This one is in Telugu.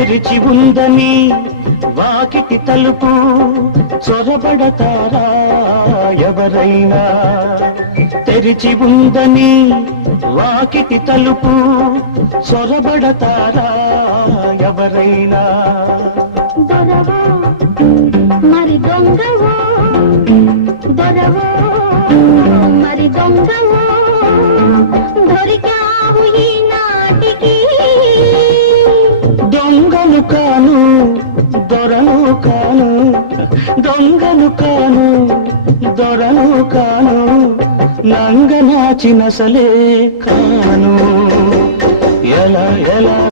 తెరిచి ఉందని వాకిటి తలుపు చొరబడతారా ఎవరైనా? తెరిచి ఉందని వాకిటి తలుపు చొరబడతారా ఎవరైనా? దొరవో మరి దొంగవో, దొరవో మరి దొంగవో, దొరికావు ఈనాటికి. దొంగను కాను దొరను కాను, దొంగను కాను దొరను కాను, నంగనాచినసలే కాను. ఎలా ఎలా